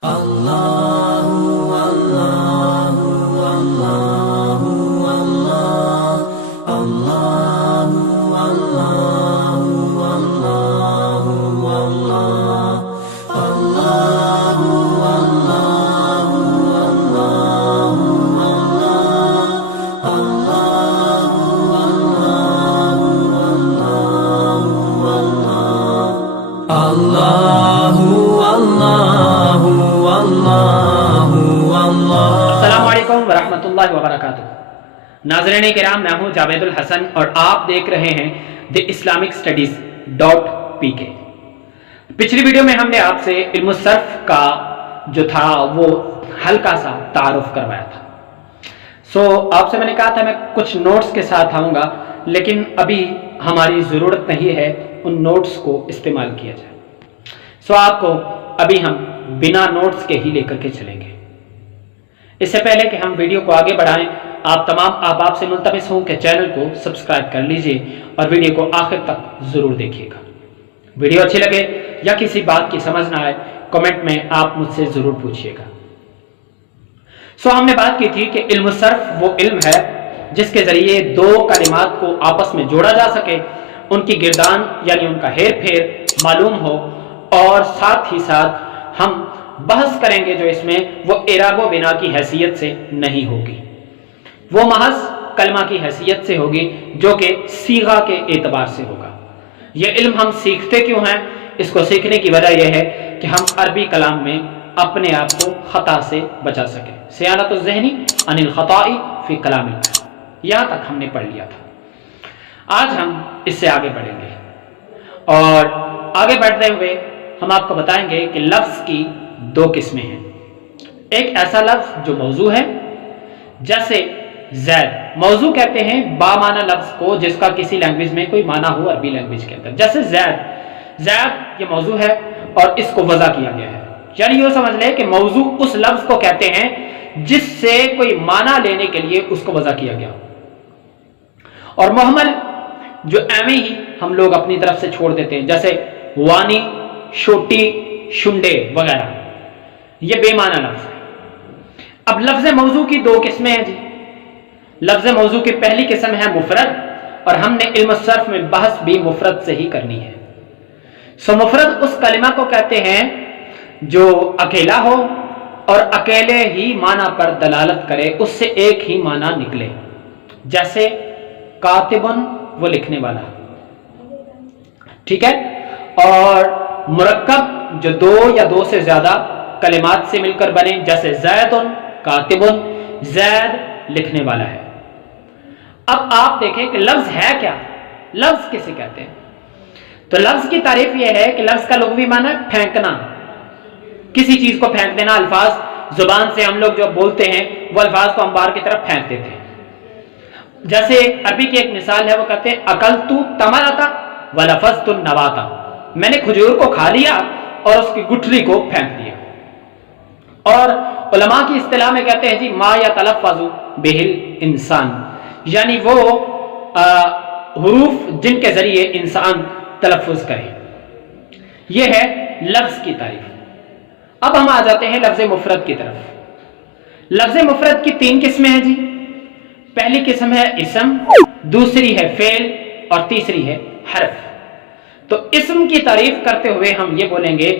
अस्सलामुअलैकुम वरहमतुल्लाहि वबरकातुहू। नाज़रीन किराम, मैं हूँ जावेदुल हसन और आप देख रहे हैं द इस्लामिक स्टडीज .pk। पिछली वीडियो में हमने आपसे इल्म सर्फ का जो था वो हल्का सा तारुफ करवाया था। आपसे मैंने कहा था मैं कुछ नोट्स के साथ आऊँगा, लेकिन अभी हमारी ज़रूरत नहीं है उन नोट्स को इस्तेमाल किया जाए। आपको अभी हम बिना नोट्स के ही लेकर के चलेंगे। इससे पहले कि हम वीडियो को आगे बढ़ाएं, आप तमाम अहबाब से मुल्तमिस हूं कि चैनल को सब्सक्राइब कर लीजिए और वीडियो को आखिर तक जरूर देखिएगा। वीडियो अच्छी लगे या किसी बात की समझ ना आए, कमेंट में आप मुझसे जरूर पूछिएगा। हमने बात की थी कि इल्म सर्फ वो इल्म है जिसके जरिए दो कलिमात को आपस में जोड़ा जा सके, उनकी गिरदान यानी उनका हेर फेर मालूम हो, और साथ ही साथ हम बहस करेंगे जो इसमें वो इराबो बिना की हैसियत से नहीं होगी, वो महज कलमा की हैसियत से होगी जो कि सीगा के एतबार से होगा। ये इल्म हम सीखते क्यों हैं? इसको सीखने की वजह यह है कि हम अरबी कलाम में अपने आप को खता से बचा सकें। सियानतुज़ ज़हनी अनिल खताई फी कलाम, यहाँ तक हमने पढ़ लिया था। आज हम इससे आगे बढ़ेंगे और आगे बढ़ते हुए हम आपको बताएंगे कि लफ्ज़ की दो किस्में हैं। एक ऐसा लफ्ज़ जो मौजू है, जैसे ज़ैद। मौजू कहते हैं बामाना लफ्ज़ को जिसका किसी लैंग्वेज में कोई माना हो अरबी लैंग्वेज के अंदर। जैसे ज़ैद ये मौजू है और इसको वज़ा किया गया है, यानी ये समझ लें कि मौजू उस लफ्ज़ को कहते हैं जिससे कोई माना लेने के लिए उसको वज़ा किया गया। और मुहम्मल जो एमे ही हम लोग अपनी तरफ से छोड़ देते हैं, जैसे वानी, शोटी, शुंडे वगैरह, ये बेमाना लफ्ज़ है। अब लफ्ज़ मौजू की दो किस्में हैं जी। लफ्ज़ मौजू की पहली किस्म है मुफरद, और हमने इल्म सर्फ में बहस भी मुफरद से ही करनी है। मुफरद उस कलिमा को कहते हैं जो अकेला हो और अकेले ही माना पर दलालत करे, उससे एक ही माना निकले। जैसे कातिबुन, वो लिखने वाला, ठीक है। और मुरक्कब जो दो या दो से ज्यादा कलिमात से मिलकर बने, जैसे ज़ैदुन, कातिबुन, ज़ैद लिखने वाला है। अब आप देखें कि लफ्ज़ है क्या, लफ्ज़ किसे कहते हैं? तो लफ्ज़ की तारीफ यह है कि लफ्ज़ का लुग़वी माना फेंकना, किसी चीज को फेंक देना। अल्फाज जुबान से हम लोग जो बोलते हैं वो अल्फाज को अंबार की तरफ फेंक देते हैं। जैसे अरबी की एक मिसाल है, वो कहते हैं अकलतु तमरता व लफज़तु नवाता, मैंने खजूर को खा लिया और उसकी गुठली को फेंक दिया। और उलमा की इस्तिलाह में कहते हैं जी मा यतलफ़्फ़ज़ु बिहिल इंसान, यानी वो हुरूफ जिनके जरिए इंसान तलफ़्फ़ुज़ करे। यह है लफ्ज़ की तारीफ। अब हम आ जाते हैं लफ्ज़ मुफरद की तरफ। लफ्ज़ मुफरद की तीन किस्में हैं जी। पहली किस्म है इसम, दूसरी है फेल और तीसरी है हर्फ। तो इस्म की तारीफ करते हुए हम ये बोलेंगे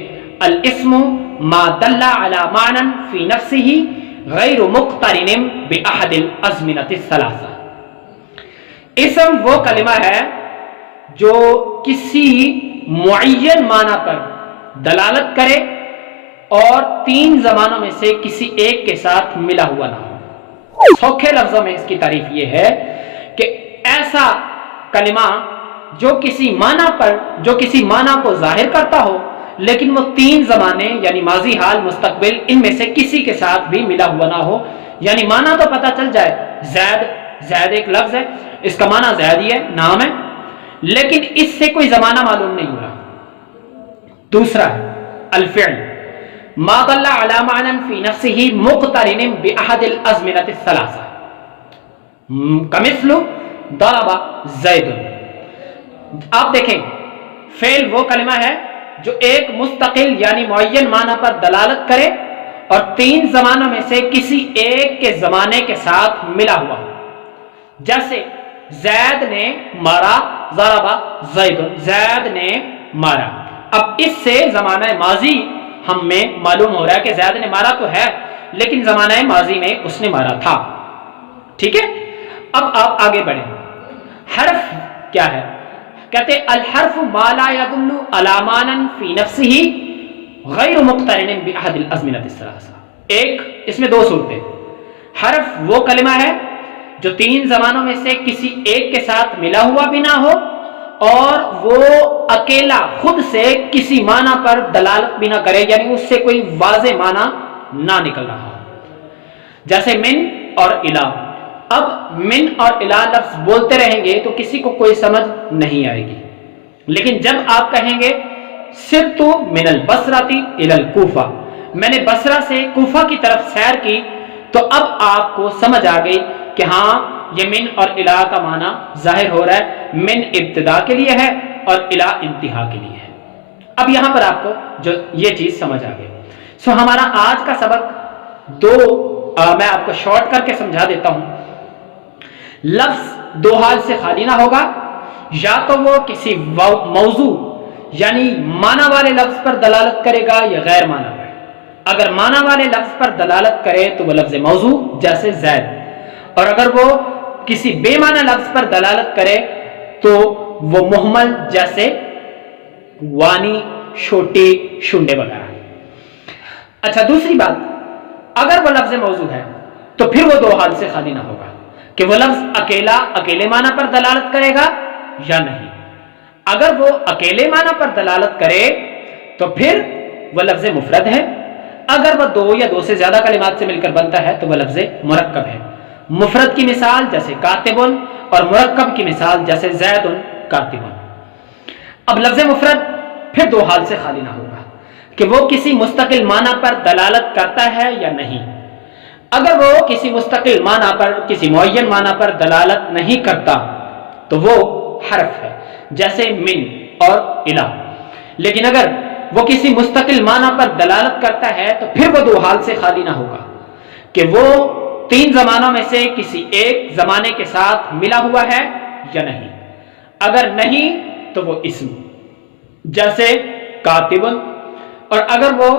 अल इस्मु मा दल्ला अला मानन फी नफ्सिही गैर मुक़्तरिन बि अहदिल अज़मिनति सलासा। इस्म वो कलिमा है जो किसी मुअय्यन माना पर दलालत करे और तीन जमानों में से किसी एक के साथ मिला हुआ ना हो। सौखे लफ्जों में इसकी तारीफ यह है कि ऐसा कलिमा जो किसी माना को जाहिर करता हो, लेकिन वो तीन जमाने यानी माजी, हाल, मुस्तकबिल, इनमें से किसी के साथ भी मिला हुआ ना हो। यानी माना तो पता चल जाए, ज़ैद एक लफ्ज है, इसका माना ज़ैद ही है, नाम है, लेकिन इससे कोई जमाना मालूम नहीं हुआ। दूसरा है अल फ़िअल मा दल्ला अला मानन फी नफ्सिही मुक़्तरिन बि अहदिल अज़मिनति सलासा कमिस्लु दरबा ज़ैदुन। आप देखें, फेल वो कलिमा है जो एक मुस्तकिल यानी मुअय्यन माना पर दलालत करे اور 3 زمانوں میں سے کسی ایک کے زمانے کے ساتھ ملا ہوا، جیسے زید نے مارا، ضربا زید، زید نے مارا۔ اب اس سے زمانہ ماضی ہمیں معلوم ہو رہا ہے کہ زید نے مارا تو ہے، لیکن زمانہ ماضی میں اس نے مارا تھا۔ ٹھیک ہے، اب آپ آگے بڑھیں۔ حرف کیا ہے؟ کہتے الحرف ما لا يدل على معنى في نفسه غیر مقترن باحد الازمنة الثلاثة۔ ایک اس میں 2 صورتیں، حرف وہ کلمہ ہے جو 3 زمانوں میں سے کسی ایک کے ساتھ ملا ہوا بھی نہ ہو اور وہ اکیلا خود سے کسی معنی پر دلالت بھی نہ کرے، یعنی اس سے کوئی واضح معنی نہ نکل رہا ہو، جیسے من اور الہ۔ اب من اور الہ لفظ بولتے رہیں گے تو کسی کو کوئی سمجھ نہیں آئے گی، لیکن جب آپ کہیں گے سرت من البصرۃ الی الکوفہ، میں نے بصرہ سے کوفہ کی طرف سیر کی، تو اب آپ کو سمجھ آ گئی کہ ہاں یہ من اور الہ کا معنی ظاہر ہو رہا ہے، من ابتدا کے لیے ہے اور الہ انتہا کے لیے ہے۔ اب یہاں پر آپ کو جو یہ چیز سمجھ آ گئی۔ سو ہمارا آج کا سبق میں آپ کو شارٹ کر کے سمجھا دیتا ہوں۔ لفظ 2 حال سے خالی نہ ہوگا، یا تو وہ کسی موضوع یعنی معنی والے لفظ پر دلالت کرے گا یا غیر معنی پر۔ اگر معنی والے لفظ پر دلالت کرے تو وہ لفظ موضوع جیسے زید، اور اگر وہ کسی بے معنی لفظ پر دلالت کرے تو وہ مہمل جیسے وانی، شوٹی، شنڈے وغیرہ۔ اچھا، دوسری بات، اگر وہ لفظ موضوع ہے تو پھر وہ 2 حال سے خالی نہ ہوگا کہ وہ لفظ اکیلے معنی پر دلالت کرے گا یا نہیں۔ اگر وہ اکیلے معنی پر دلالت کرے تو پھر وہ لفظ مفرد ہے، اگر وہ 2 یا 2 سے زیادہ کلمات سے مل کر بنتا ہے تو وہ لفظ مرکب ہے۔ مفرد کی مثال جیسے کاتبن اور مرکب کی مثال جیسے زید کاتبن۔ اب لفظ مفرد پھر 2 حال سے خالی نہ ہوگا کہ وہ کسی مستقل معنی پر دلالت کرتا ہے یا نہیں۔ اگر وہ کسی مستقل معنی پر، کسی معین معنی پر دلالت نہیں کرتا تو وہ حرف ہے، جیسے من اور الہ۔ لیکن اگر وہ کسی مستقل معنی پر دلالت کرتا ہے تو پھر وہ 2 حال سے خالی نہ ہوگا کہ وہ 3 زمانوں میں سے کسی ایک زمانے کے ساتھ ملا ہوا ہے یا نہیں۔ اگر نہیں تو وہ اسم جیسے کاتبن، اور اگر وہ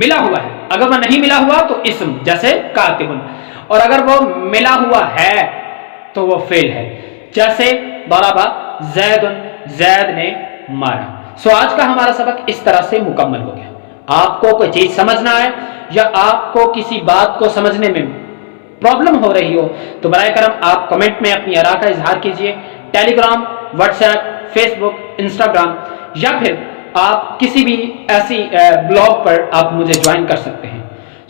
ملا ہوا ہے، اگر وہ نہیں ملا ہوا تو اسم جیسے کاتبن، اور اگر وہ ملا ہوا ہے تو وہ فعل ہے، جیسے ضربا زید، زید نے مارا۔ سو آج کا ہمارا سبق اس طرح سے مکمل ہو گیا۔ آپ کو کوئی چیز سمجھنا ہے یا آپ کو کسی بات کو سمجھنے میں پرابلم ہو رہی ہو تو براہ کرم آپ کمنٹ میں اپنی آراء کا اظہار کیجئے۔ ٹیلی گرام، واٹس ایپ، فیس بک، انسٹاگرام، یا پھر آپ کسی بھی ایسی بلاگ پر آپ مجھے جوائن کر سکتے ہیں۔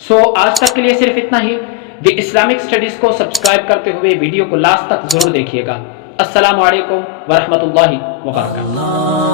سو آج تک کے لیے صرف اتنا ہی۔ دی اسلامک اسٹڈیز کو سبسکرائب کرتے ہوئے ویڈیو کو لاسٹ تک ضرور دیکھیے گا۔ السلام علیکم ورحمۃ اللہ وبرکاتہ۔